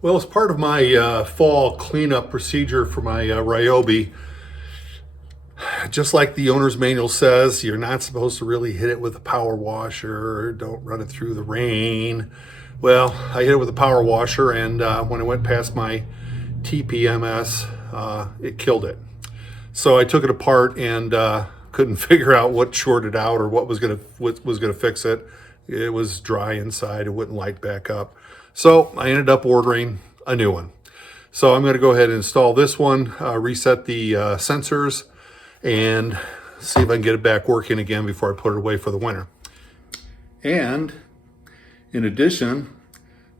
Well, as part of my fall cleanup procedure for my Ryobi, just like the owner's manual says, you're not supposed to really hit it with a power washer. Don't run it through the rain. Well, I hit it with a power washer, and when it went past my TPMS, it killed it. So I took it apart and couldn't figure out what shorted out or what was gonna fix it. It was dry inside. It wouldn't light back up. So I ended up ordering a new one. So I'm going to go ahead and install this one, reset the sensors, and see if I can get it back working again before I put it away for the winter. And in addition,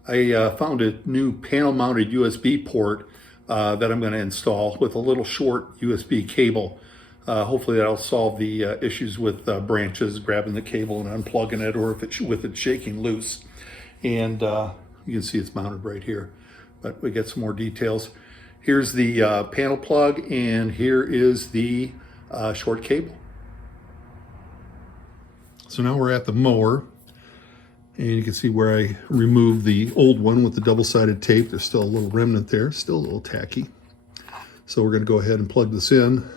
I found a new panel-mounted USB port that I'm going to install with a little short USB cable. Hopefully that'll solve the issues with branches grabbing the cable and unplugging it, or if with it shaking loose. And you can see it's mounted right here, but we get some more details. Here's the panel plug, and here is the short cable. So now we're at the mower, and you can see where I removed the old one with the double-sided tape. There's still a little remnant there, still a little tacky. So we're going to go ahead and plug this in.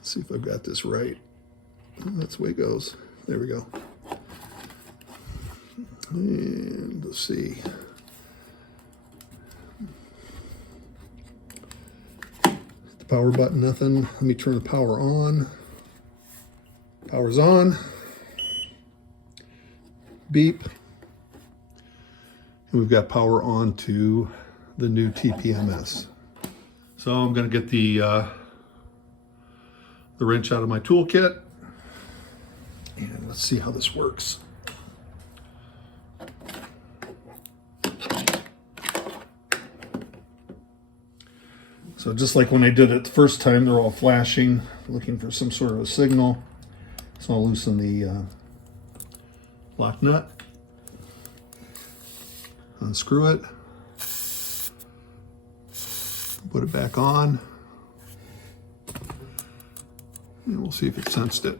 See if I've got this right. That's the way it goes. There we go. And let's see. The power button, nothing. Let me turn the power on. Power's on. Beep. And we've got power on to the new TPMS. So I'm going to get the wrench out of my toolkit, and let's see how this works. So just like when I did it the first time, they're all flashing, looking for some sort of a signal. So I'll loosen the lock nut, unscrew it, put it back on, and we'll see if it sensed it.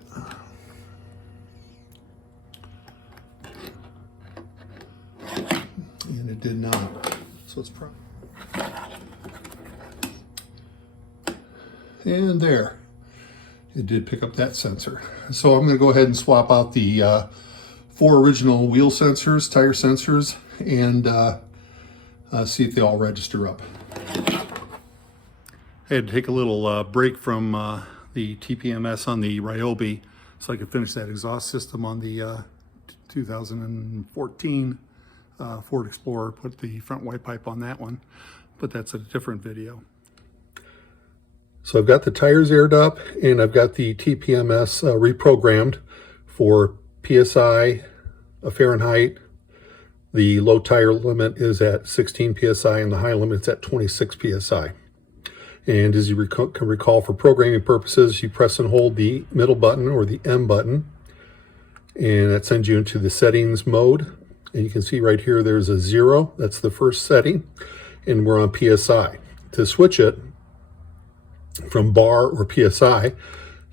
And it did not. So it's probably. And there. It did pick up that sensor. So I'm going to go ahead and swap out the 4 original wheel sensors, tire sensors, and see if they all register up. I had to take a little break from the TPMS on the Ryobi so I could finish that exhaust system on the 2014 Ford Explorer. Put the front white pipe on that one, but that's a different video. So I've got the tires aired up, and I've got the TPMS reprogrammed for PSI, Fahrenheit. The low tire limit is at 16 PSI and the high limit's at 26 PSI. And as you can recall, for programming purposes, you press and hold the middle button or the M button, and that sends you into the settings mode. And you can see right here, there's a 0. That's the first setting, and we're on PSI. To switch it from bar or PSI,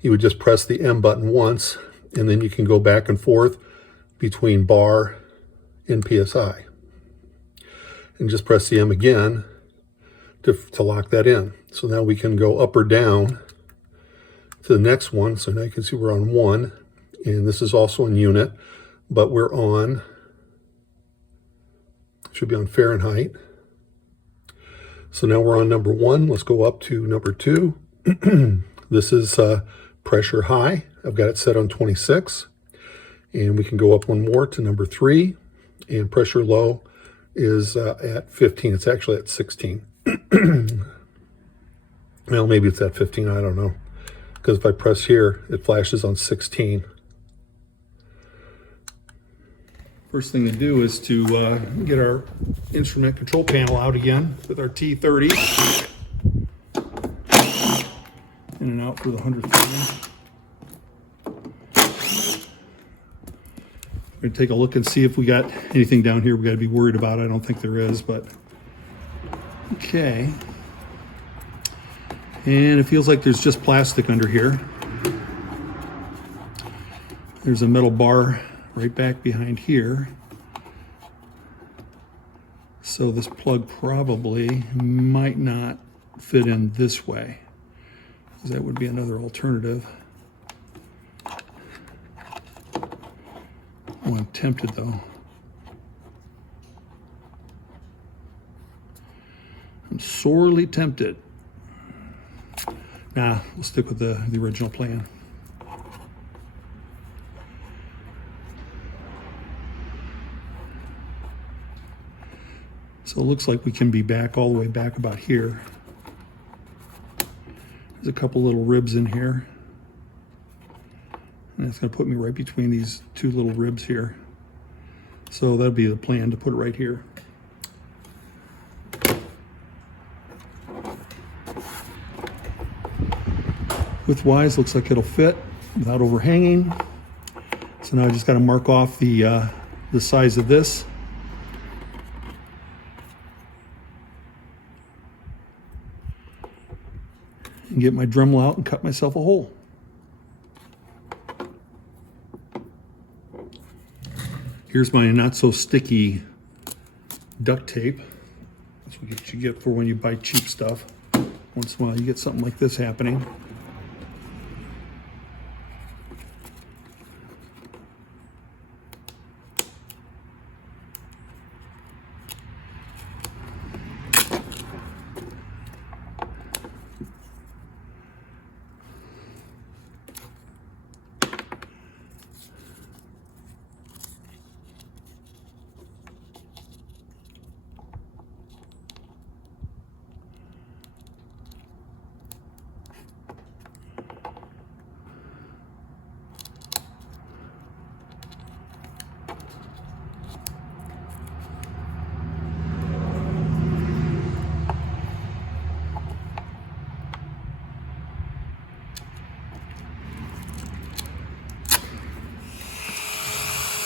you would just press the M button once, and then you can go back and forth between bar and PSI. And just press the M again to lock that in. So now we can go up or down to the next one. So now you can see we're on 1, and this is also in unit, but we're on, should be on Fahrenheit. So now we're on number 1. Let's go up to number 2. This is pressure high. I've got it set on 26. And we can go up one more to number 3. And pressure low is at 15. It's actually at 16. Well, maybe it's at 15. I don't know. Because if I press here, it flashes on 16. First thing to do is to get our instrument control panel out again with our T30. In and out for the 100th time. We're going to take a look and see if we got anything down here we got to be worried about. I don't think there is, but okay. And it feels like there's just plastic under here. There's a metal bar right back behind here. So this plug probably might not fit in this way, because that would be another alternative. Oh, I'm tempted though. I'm sorely tempted. Nah, we'll stick with the original plan. So it looks like we can be back all the way back about here. There's a couple little ribs in here. And it's going to put me right between these two little ribs here. So that'll be the plan, to put it right here. Width-wise, looks like it'll fit without overhanging. So now I just got to mark off the size of this. And get my Dremel out and cut myself a hole. Here's my not so sticky duct tape. That's what you get for when you buy cheap stuff. Once in a while you get something like this happening.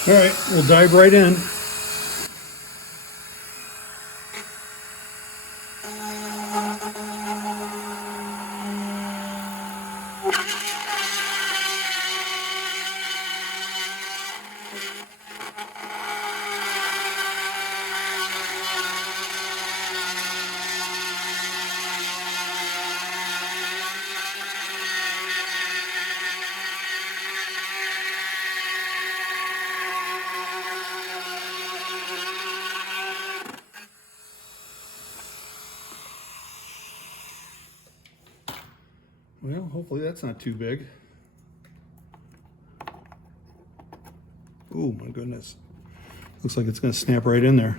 All right, we'll dive right in. Well, hopefully that's not too big. Oh my goodness. Looks like it's going to snap right in there.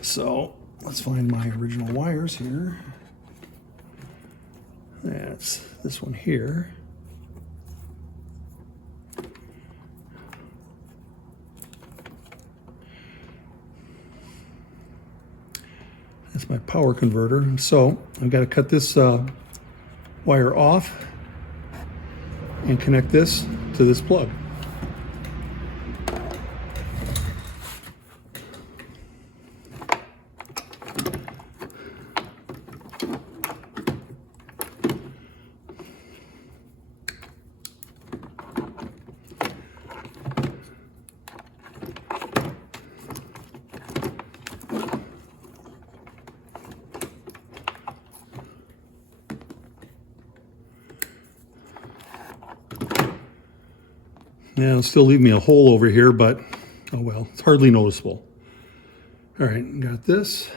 So let's find my original wires here. That's this one here. That's my power converter. So I've got to cut this wire off and connect this to this plug. Yeah, it'll still leave me a hole over here, but oh well, it's hardly noticeable. All right, got this.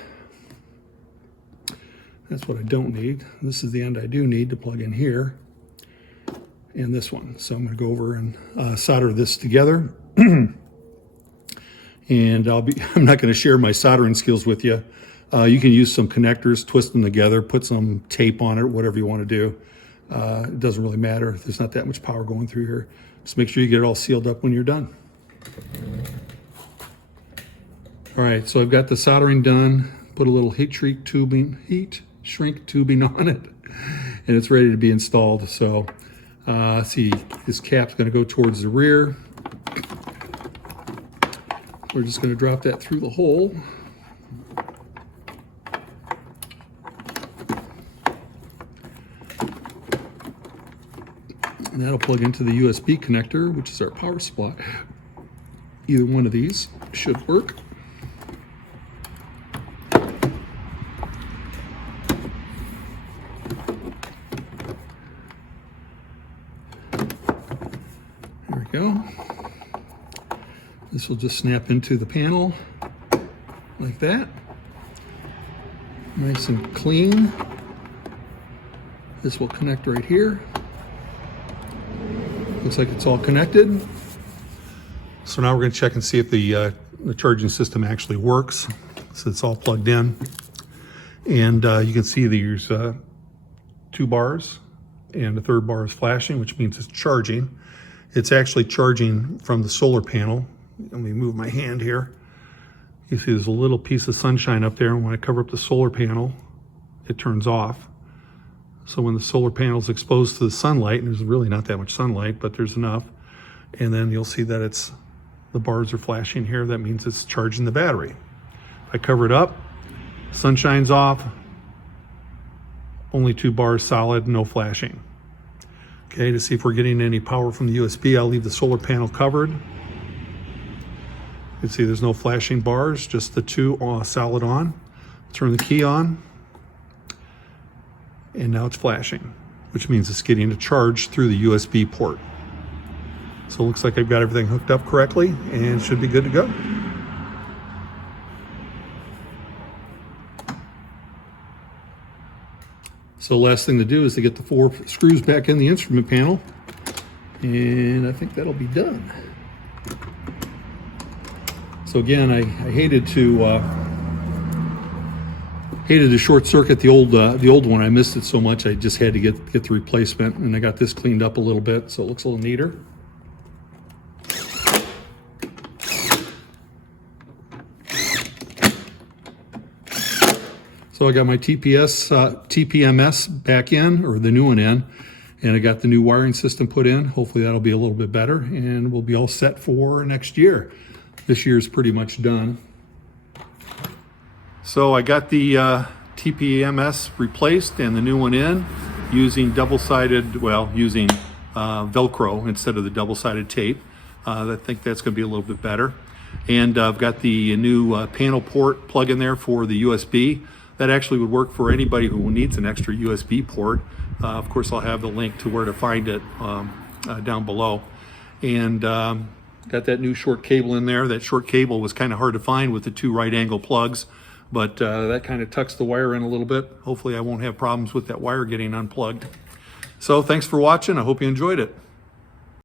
That's what I don't need. This is the end I do need to plug in here. And this one. So I'm going to go over and solder this together. And I'm not going to share my soldering skills with you. You can use some connectors, twist them together, put some tape on it, whatever you want to do. It doesn't really matter. There's not that much power going through here. Just make sure you get it all sealed up when you're done. All right, so I've got the soldering done. Put a little heat shrink tubing on it, and it's ready to be installed. So see, this cap's going to go towards the rear. We're just going to drop that through the hole. And that'll plug into the USB connector, which is our power supply. Either one of these should work. There we go. This will just snap into the panel like that. Nice and clean. This will connect right here. Looks like it's all connected. So now we're going to check and see if the charging system actually works. So it's all plugged in. And you can see there's 2 bars and the third bar is flashing, which means it's charging. It's actually charging from the solar panel. Let me move my hand here. You see there's a little piece of sunshine up there, and when I cover up the solar panel, it turns off. So when the solar panel is exposed to the sunlight, and there's really not that much sunlight, but there's enough, and then you'll see that the bars are flashing here. That means it's charging the battery. If I cover it up, sunshine's off, only 2 bars solid, no flashing. Okay, to see if we're getting any power from the USB, I'll leave the solar panel covered. You can see there's no flashing bars, just the 2 solid on. Turn the key on, and now it's flashing, which means it's getting a charge through the USB port. So it looks like I've got everything hooked up correctly and should be good to go. So last thing to do is to get the 4 screws back in the instrument panel, and I think that'll be done. So again, I hated to short circuit the old one. I missed it so much. I just had to get the replacement, and I got this cleaned up a little bit, so it looks a little neater. So I got my TPMS back in, or the new one in, and I got the new wiring system put in. Hopefully that'll be a little bit better, and we'll be all set for next year. This year's pretty much done. So I got the TPMS replaced and the new one in using double-sided, using Velcro instead of the double-sided tape. I think that's going to be a little bit better. And I've got the new panel port plug in there for the USB. That actually would work for anybody who needs an extra USB port. Of course, I'll have the link to where to find it down below. And got that new short cable in there. That short cable was kind of hard to find with the 2 right angle plugs, but that kind of tucks the wire in a little bit. Hopefully I won't have problems with that wire getting unplugged. So thanks for watching. I hope you enjoyed it.